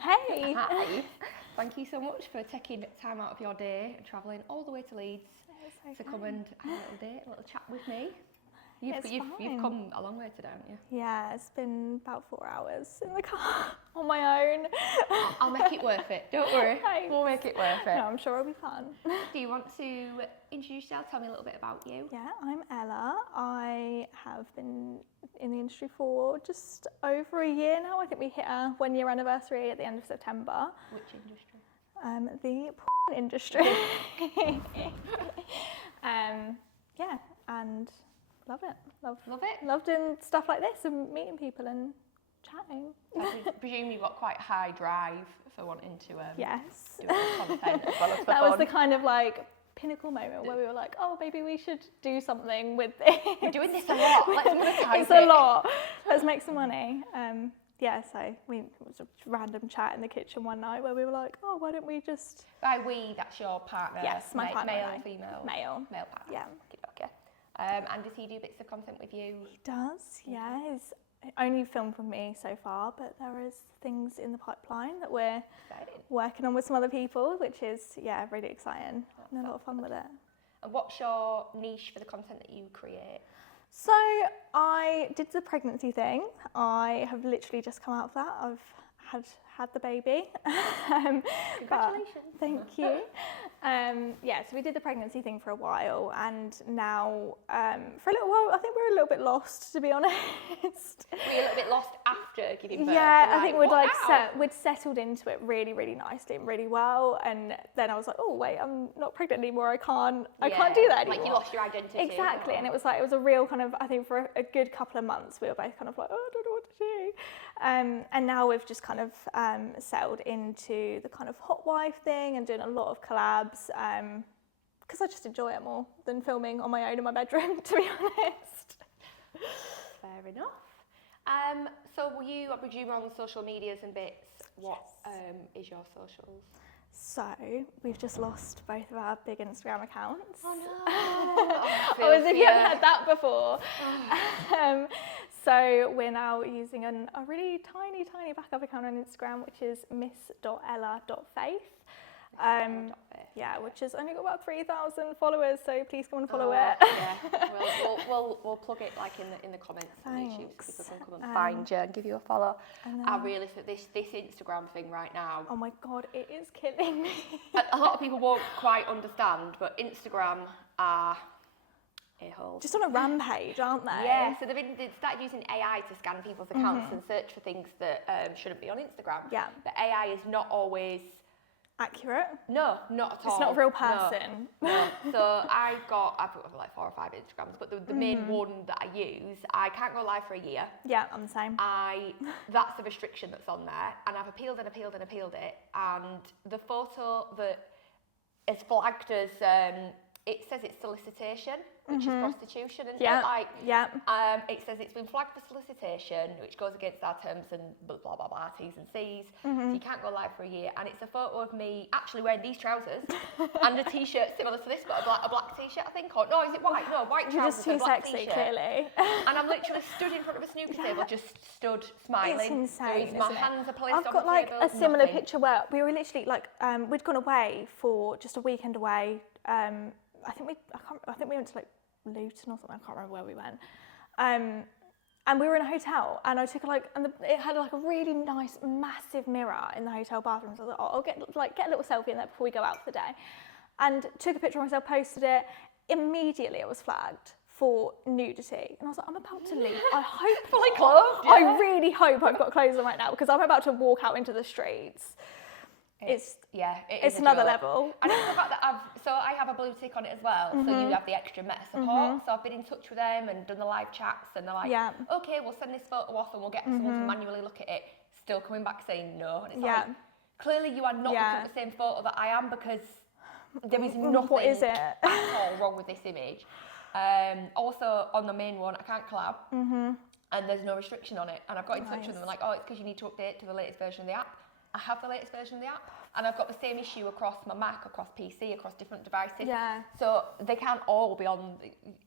Hey. Hi. Thank you so much for taking time out of your day and travelling all the way to Leeds to come and have a little date, a little chat with me. You've come a long way today, haven't you? Yeah, it's been about 4 hours in the car on my own. I'll make it worth it. Don't worry. Thanks. We'll make it worth it. No, I'm sure it'll be fun. Do you want to introduce yourself? Tell me a little bit about you. Yeah, I'm Ella. I have been in the industry for just over a year now. I think we hit our 1 year anniversary at the end of September. Which industry? The porn industry. Yeah, and love it. Love it? Love doing stuff like this and meeting people and chatting. I presume you've got quite high drive for wanting to Yes. do the content as well as the That fun. was the kind of like pinnacle moment where we were like, oh, maybe we should do something with this. We're doing this a lot. Let's monetize It's a lot. Let's make some money. So it was a random chat in the kitchen one night where we were like, oh, why don't we just... By we, that's your partner. Yes, my partner. Male, and I. female? Male. Male partner. Yeah. Okay. And does he do bits of content with you? He does, yeah. He's only filmed with me so far, but there is things in the pipeline that we're working on with some other people, which is, really exciting and a lot of fun with it. And what's your niche for the content that you create? So I did the pregnancy thing. I have literally just come out of that. I've had the baby. Congratulations. Thank you. So we did the pregnancy thing for a while, and now for a little while, I think we're a little bit lost, to be honest. Were you a little bit lost after giving birth? Yeah, I think we'd settled into it really, really nicely and really well, and then I was like, oh wait, I'm not pregnant anymore. I can't do that anymore. Like you lost your identity. Exactly, and it was a real kind of, I think for a good couple of months we were both kind of like, oh, I don't know what to do. And now we've just kind of settled into the kind of hot wife thing and doing a lot of collabs because I just enjoy it more than filming on my own in my bedroom, to be honest. Fair enough. So were you, I presume, on social medias and bits? What is your socials? So we've just lost both of our big Instagram accounts. Oh no! As if you haven't had that before. So we're now using a really tiny backup account on Instagram, which is miss.ella.faith. Which has only got about 3,000 followers, so please come and follow it. Yeah, we'll plug it like in the comments on YouTube so people can come and find you and give you a follow. I really think this Instagram thing right now. Oh my God, it is killing me. A lot of people won't quite understand, but Instagram are a-holes. Just on a rampage, aren't they? Yeah, so they've started using AI to scan people's accounts and search for things that shouldn't be on Instagram. Yeah. But AI is not always accurate. No, not at all. It's not a real person. No. So I've got like 4 or 5 Instagrams, but the main one that I use, I can't go live for a year. Yeah, I'm the same. That's the restriction that's on there, and I've appealed it, and the photo that is flagged as it says it's solicitation, which is prostitution, and it says it's been flagged for solicitation, which goes against our terms and blah blah blah T's and C's. So you can't go live for a year, and it's a photo of me actually wearing these trousers and a t-shirt similar to this, but a black t-shirt, I think. Or no, is it white? No, white trousers. You're just too and a black sexy, t-shirt. clearly. And I'm literally stood in front of a snooker table, just stood smiling. It's insane. My hands are placed on the table. I've got like a similar picture where we were literally like we'd gone away for just a weekend away. I think we went to like Luton or something. I can't remember where we went. And we were in a hotel, and I took it had like a really nice, massive mirror in the hotel bathroom. So I was like, oh, I'll get a little selfie in there before we go out for the day. And took a picture of myself, posted it. Immediately, it was flagged for nudity, and I was like, I'm about to leave. I hope fully clothed. I really hope I've got clothes on right now because I'm about to walk out into the streets. It's another level. And it's the fact that I have a blue tick on it as well, so you have the extra meta support. So I've been in touch with them and done the live chats, and they're like, okay, we'll send this photo off and we'll get someone to manually look at it. Still coming back saying no, and it's like, clearly you are not looking at the same photo that I am, because there is nothing at all wrong with this image. Also on the main one, I can't collab, and there's no restriction on it. And I've got in touch with them, like, oh, it's because you need to update to the latest version of the app. I have the latest version of the app, and I've got the same issue across my Mac, across PC, across different devices. Yeah. So they can't all be on.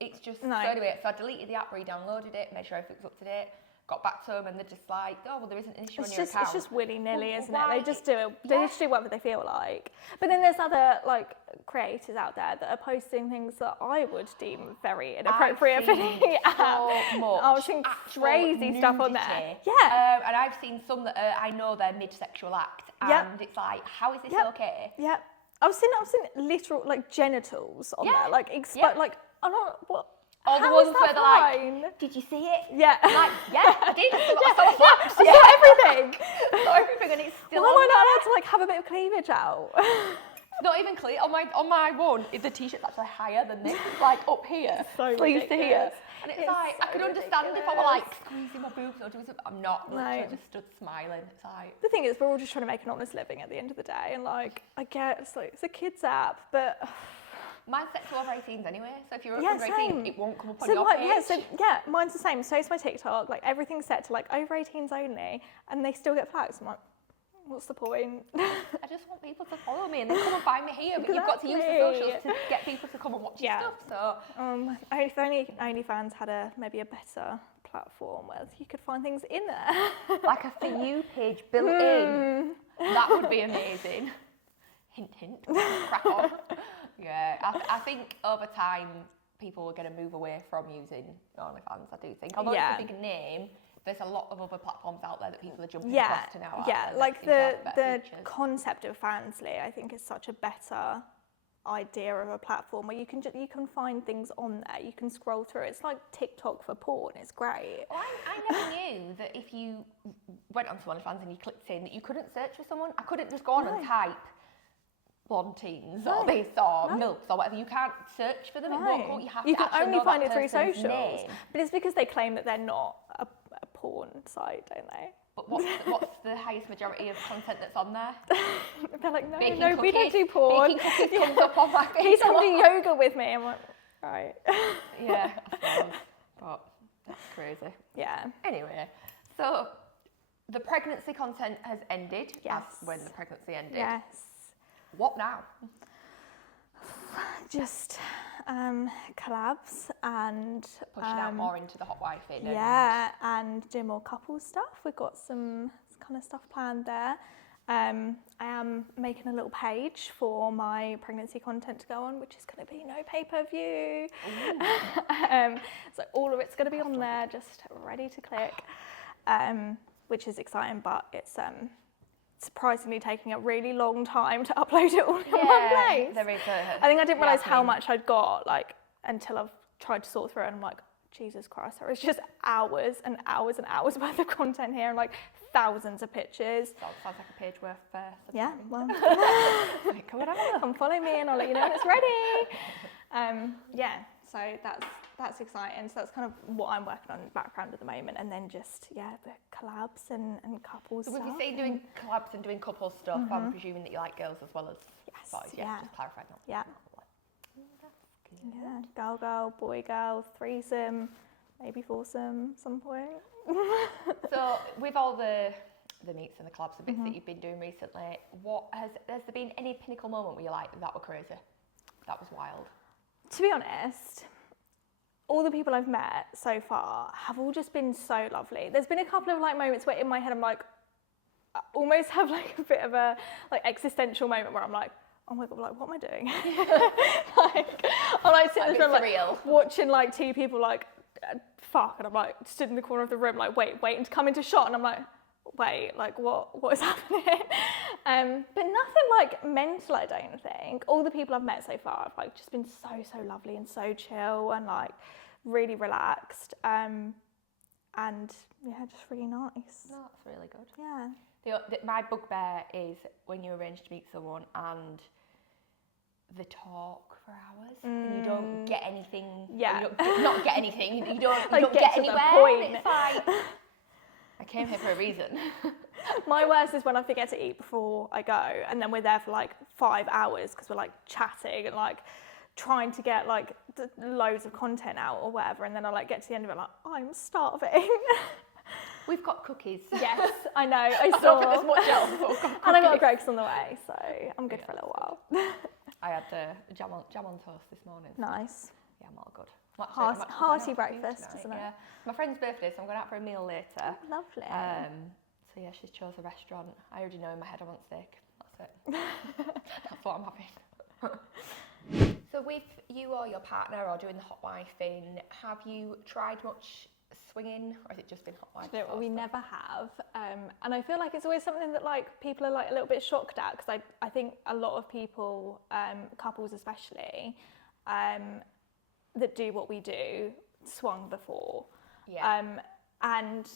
It's just no. So anyway. So I deleted the app, re-downloaded it, made sure everything was up to date, got back to them and they're just like, oh, well, there isn't an issue on your It's account. just willy-nilly, Well, isn't why? it? They just do it. They just do whatever they feel like. But then there's other like creators out there that are posting things that I would deem very inappropriate for the app. I've seen crazy stuff on there. Yeah. And I've seen some that I know they're mid-sexual act, and it's like, how is this okay? Yeah. I've seen literal like genitals on there, like like I'm not what. All the ones where they're like, did you see it? Yeah. Like, yeah, I did. I saw flaps. I saw everything. I saw everything, and it's still Why am on I not there. allowed to like have a bit of cleavage out? It's not even clear. On my one, the t-shirt's actually higher than this. It's like up here, So sleeves to here. ridiculous. And it's like, I could understand if I were like squeezing my boobs or doing something. I'm not. I just stood smiling. It's like. The thing is, we're all just trying to make an honest living at the end of the day, and like, I get it's a kids app, but. Mine's set to over 18s anyway, so if you're over 18, it won't come up on your page. Mine's the same. So is my TikTok. Like everything's set to like over 18s only, and they still get flags. I'm like, what's the point? I just want people to follow me and then come and find me here. But you've got to use the socials to get people to come and watch your stuff. So if OnlyFans had maybe a better platform where you could find things in there, like a For You page built in, that would be amazing. Hint, hint. Crack on. Yeah, I think over time people are going to move away from using OnlyFans. I do think, although it's a big name, there's a lot of other platforms out there that people are jumping across to now. Yeah, like the concept of Fansly, I think, is such a better idea of a platform where you can find things on there. You can scroll through. It's like TikTok for porn. It's great. Well, I never knew that if you went onto OnlyFans and you clicked in that you couldn't search for someone. I couldn't just go on and type blonde teens or this or milks or whatever. You can't search for them. It won't go. You can only find it through socials. But it's because they claim that they're not a porn site, don't they? But what's the highest majority of content that's on there? They're like, no, baking we don't do porn. Baking cookies comes up on my Please come do yoga with me. I'm like, right. Yeah, I suppose. But that's crazy. Yeah. Anyway, so the pregnancy content has ended. Yes. That's when the pregnancy ended. Yes. What now? Just collabs and pushing out more into the hot wifing. And do more couple stuff. We've got some kind of stuff planned there. I am making a little page for my pregnancy content to go on, which is going to be no pay-per-view. So all of it's going to be on there, just ready to click, which is exciting, but it's surprisingly taking a really long time to upload it all in one place. There is I think I didn't realise how much I'd got until I've tried to sort through it, and I'm like, Jesus Christ, there is just hours and hours and hours worth of content here, and like thousands of pictures. Sounds like a page worth yeah, well, come follow me and I'll let you know when it's ready. So that's exciting. So that's kind of what I'm working on in the background at the moment, and then just the collabs and couples. So stuff. when you say doing collabs and doing couple stuff, I'm presuming that you like girls as well as boys. Yeah, just clarify that. Yeah. Yeah, girl, boy, girl, threesome, maybe foursome some point. So with all the meets and the collabs and bits that you've been doing recently, has there been any pinnacle moment where you're like, that were crazy, that was wild? To be honest, all the people I've met so far have all just been so lovely. There's been a couple of moments where in my head I'm like, I almost have a bit of a existential moment where I'm like, oh my God, what am I doing? I'm sitting there watching watching two people fuck, and I'm stood in the corner of the room waiting to come into shot, and I'm like, wait, what is happening? But nothing mental, I don't think. All the people I've met so far have just been so lovely and so chill and really relaxed. And just really nice. No, that's really good. Yeah. My bugbear is when you arrange to meet someone and they talk for hours and you don't get anything. Yeah. You don't not get anything. You don't get anywhere. It's I came here for a reason. My worst is when I forget to eat before I go, and then we're there for 5 hours because we're chatting and trying to get loads of content out or whatever, and then I get to the end of it I'm starving. We've got cookies. Yes, I know. I don't think there's much else. But we've got and I got Greg's on the way, so I'm good for a little while. I had jam on toast this morning. Nice. Yeah, I'm all good. Hearty breakfast, isn't it? Yeah. My friend's birthday, so I'm going out for a meal later. Lovely. So yeah, she's chose a restaurant. I already know in my head I want steak. That's it. That's what I'm having. So with you or your partner or doing the hot wifing, have you tried much swinging, or has it just been hot wife? No, we never have, and I feel like it's always something that like people are like a little bit shocked at, because I think a lot of people, couples especially, that do what we do swung before, and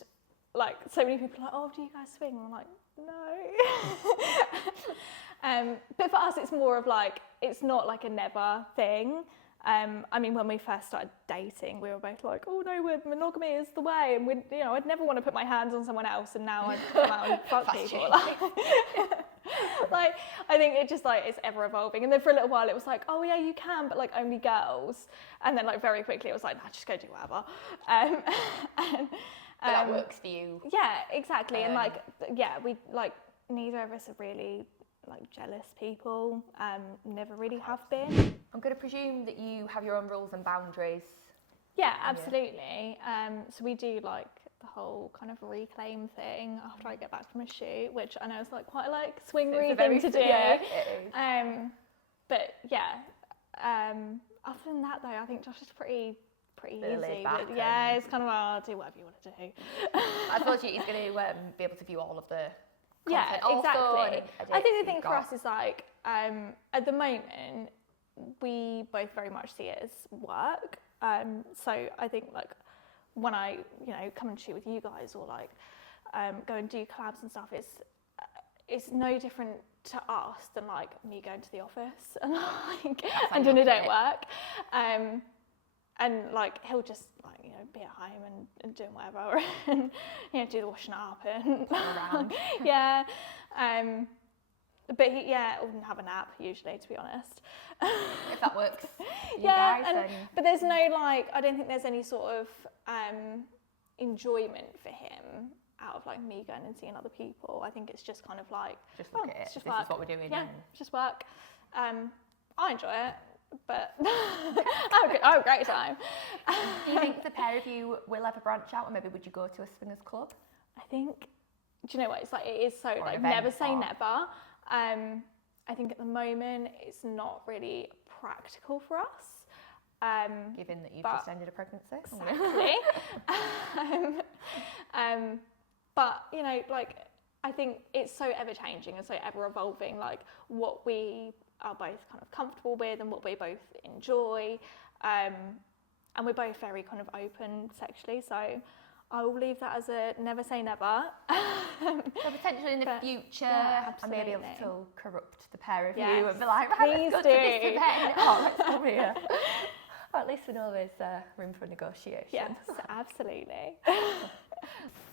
like so many people are like, oh, do you guys swing? And I'm like, no. But for us it's more of like, it's not like a never thing. I mean, when we first started dating, we were both like, oh no, monogamy is the way, and I'd never want to put my hands on someone else, and now I'd come out and fuck people. Like, I think it just like, it's ever evolving. And then for a little while it was like, oh yeah, you can, but like only girls. And then like very quickly it was like, nah, just go do whatever. But that works for you. Yeah, exactly. And like, yeah, we like, neither of us are really like jealous people, never really have been. I'm going to presume that you have your own rules and boundaries. Yeah, absolutely. So we do like the whole kind of reclaim thing after I get back from a shoot, which I know is like quite like swingery thing to do. Yeah, it is. But yeah, other than that though, I think Josh is pretty easy. But yeah, it's kind of, I'll do whatever you want to do. I thought he's going to be able to view all of the content. Yeah, exactly. I think the thing for us is like, at the moment, we both very much see it as work. So I think like when I, come and shoot with you guys, or like go and do collabs and stuff, it's no different to us than like me going to the office and like and doing a day at work. And like he'll just like be at home and doing whatever, and do the washing up and around. Yeah. But he wouldn't have a nap usually, to be honest. If that works. Yeah, but there's no like, I don't think there's any sort of enjoyment for him out of like me going and seeing other people. I think it's just kind of like, just look at it. This is what we're doing. Yeah, it's just work. I enjoy it, but I have a great time. Do you think the pair of you will ever branch out, or maybe would you go to a swingers club? I think, do you know what, it's like, it is so like never say never. I think at the moment it's not really practical for us. Given that you've just ended a pregnancy. Exactly. But like, I think it's so ever changing and so ever evolving, like what we are both kind of comfortable with and what we both enjoy, and we're both very kind of open sexually, so I will leave that as a never say never. So potentially in the future, I may be able to corrupt the pair of you and be like, please let's do. go to this event. Oh, let's come here. Or at least we know there's room for negotiation. Yes, absolutely.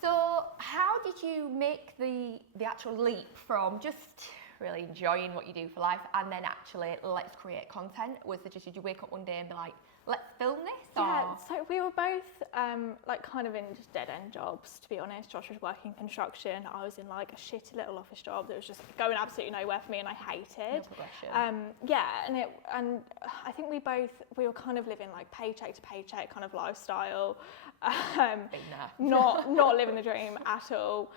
So how did you make the actual leap from just really enjoying what you do for life and then actually let's create content? Was it just, did you wake up one day and be like, let's film this? Yeah, so we were both like kind of in just dead-end jobs, to be honest. Josh was working construction. I was in like a shitty little office job that was just going absolutely nowhere for me, and I hated. No progression. And I think we were kind of living like paycheck to paycheck kind of lifestyle. Not living the dream at all.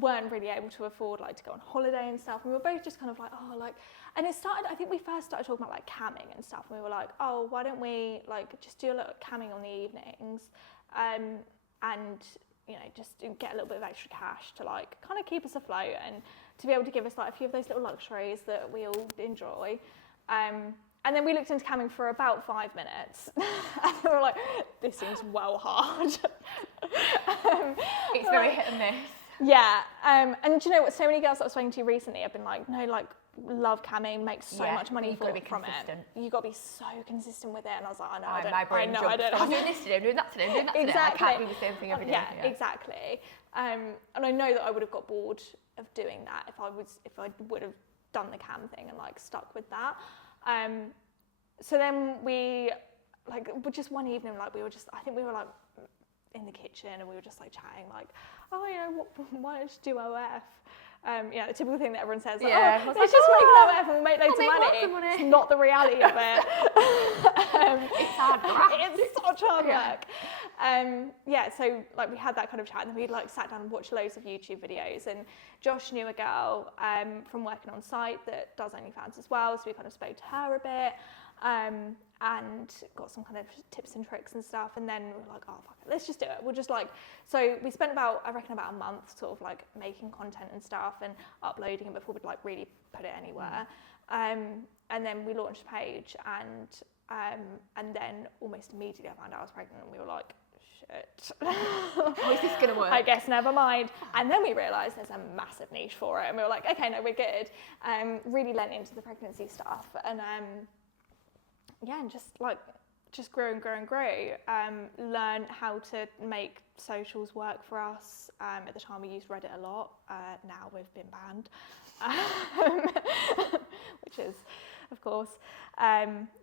Weren't really able to afford like to go on holiday and stuff, and we were both just kind of like, and it started, I think we first started talking about like camming and stuff, and we were like, oh, why don't we like just do a little camming on the evenings, and just get a little bit of extra cash to like kind of keep us afloat and to be able to give us like a few of those little luxuries that we all enjoy. And then we looked into camming for about 5 minutes, and we were like, this seems well hard. It's very hit and miss. Yeah, and do you know what? So many girls that I was speaking to recently have been like, no, like, love camming, make so much money from it. You've got to be so consistent with it. And I was like, I know, I don't. I'm doing this today, I'm doing that today, I'm doing that today. Exactly. I can't do the same thing every day. Yeah, exactly. And I know that I would have got bored of doing that if I would have done the cam thing and like stuck with that. So then we just one evening, like we were like in the kitchen and we were just like chatting like, oh, why don't you do OF? The typical thing that everyone says, like, Yeah. let's just make an IVF and we'll make loads of money. money. It's not the reality of it. It's hard work. It's such hard work. So like we had that kind of chat, and then we like sat down and watched loads of YouTube videos, and Josh knew a girl from working on site that does OnlyFans as well, so we kind of spoke to her a bit. And got some kind of tips and tricks and stuff, and then we were like, oh fuck it, let's just do it. We'll just like, so we spent about a month sort of like making content and stuff and uploading it before we'd like really put it anywhere. And then we launched a page, and then almost immediately I found out I was pregnant, and we were like, shit. How is this gonna work? I guess never mind. And then we realised there's a massive niche for it, and we were like, okay, no, we're good. Really lent into the pregnancy stuff, and and just grew and grew and grew. Learned how to make socials work for us. At the time we used Reddit a lot. Now we've been banned, which is, of course,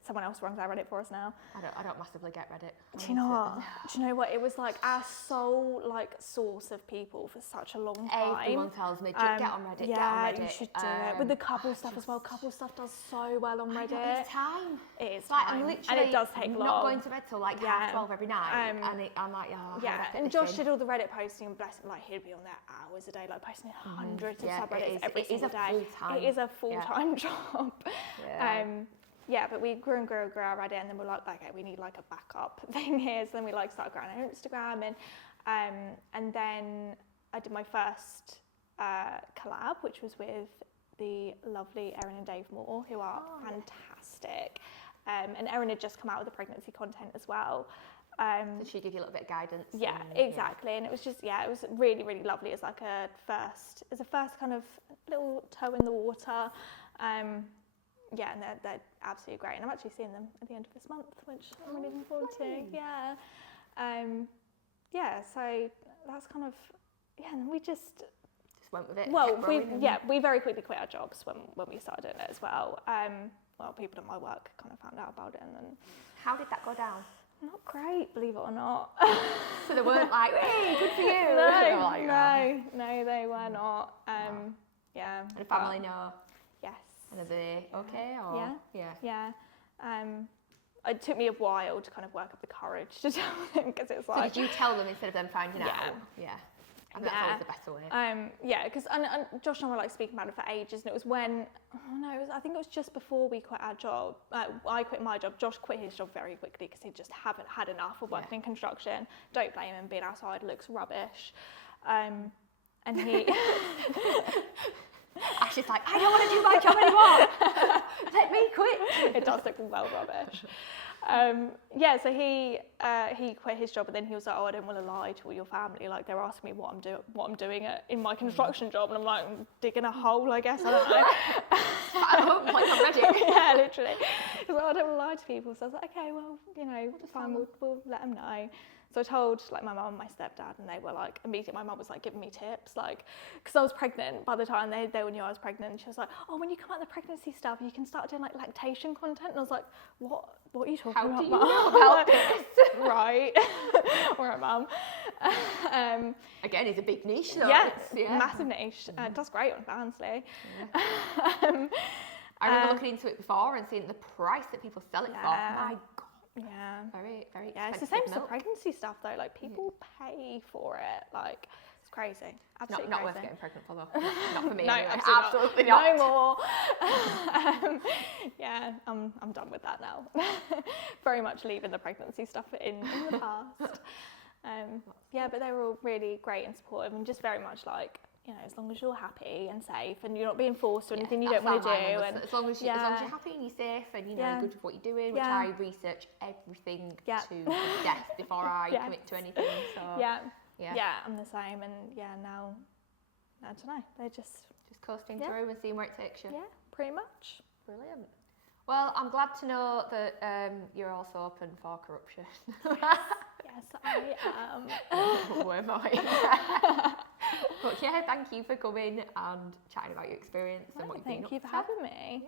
someone else runs our Reddit for us now. I don't massively get Reddit. Do you know what? Do you know what? It was like our sole source of people for such a long time. Everyone tells me, get on Reddit, get on Reddit. You should do it. With the couple stuff as well. Couple stuff does so well on Reddit. It's time. It is like, time. I'm literally and it does take long. Not going to bed till like 12 every night. And I'm like, and Josh did all the Reddit posting, and bless him, like he'd be on there hours a day, like posting hundreds of subreddits every single day. It is a full-time job. But we grew and grew and grew our Reddit, and then we're like, okay, we need like a backup thing here. So then we like started growing our Instagram, and then I did my first collab, which was with the lovely Erin and Dave Moore, who are fantastic. And Erin had just come out with the pregnancy content as well. Did she give you a little bit of guidance? Yeah, exactly. And it was just, it was really, really lovely as like a first kind of little toe in the water. And they're absolutely great. And I'm actually seeing them at the end of this month, which I'm really looking forward to. So that's kind of, and then we just went with it. Well, we very quickly quit our jobs when we started doing it as well. People at my work kind of found out about it, and then. How did that go down? Not great, believe it or not. So they weren't like, hey, good for you. No, they were not. And the family know? Yes. And are they okay? Or? Yeah. It took me a while to kind of work up the courage to tell them, because it's like. So did you tell them instead of them finding out? Yeah. I think that's always the better way. Because Josh and I were like speaking about it for ages, and it was when, I think it was just before we quit our job. I quit my job. Josh quit his job very quickly because he just haven't had enough of working in construction. Don't blame him. Being outside looks rubbish. And he. She's like, I don't want to do my job anymore. Let me quit. It does look well rubbish. So he quit his job, and then he was like, I don't want to lie to all your family. Like, they're asking me what I'm doing in my construction job, and I'm like, digging a hole, I guess. I don't know. I'm ready. Yeah, literally. He's like, I don't want to lie to people. So I was like, okay, well, fine, we'll let them know. So I told my mum and my stepdad, and they were like, immediately my mum was like giving me tips, like, because I was pregnant by the time they knew I was pregnant, and she was like, oh, when you come out the pregnancy stuff, you can start doing like lactation content. And I was like, what are you talking about? How do you know about this? Right. All right, mum. Again, it's a big niche though. Yeah, massive niche. It does great on Barnsley. I remember looking into it before and seeing the price that people sell it for. My God. Yeah. Very, very expensive. Yeah, it's the same as the pregnancy stuff though. Like, people pay for it. Like, it's crazy. Absolutely not crazy. worth getting pregnant for though. Not for me. No, anyway. absolutely not. No more. I'm done with that now. Very much leaving the pregnancy stuff in the past. But they were all really great and supportive, and just very much like, as long as you're happy and safe, and you're not being forced to anything you don't want to do, and as long as you're happy and you're safe, and you're good with what you're doing, which I research everything to death before I commit to anything. So I'm the same, and now I don't know, they're just coasting through and seeing where it takes you. Yeah, pretty much. Brilliant. Well, I'm glad to know that you're also open for corruption. Yes, I am. Where am I? But thank you for coming and chatting about your experience and what you've been up to. Thank you for having me.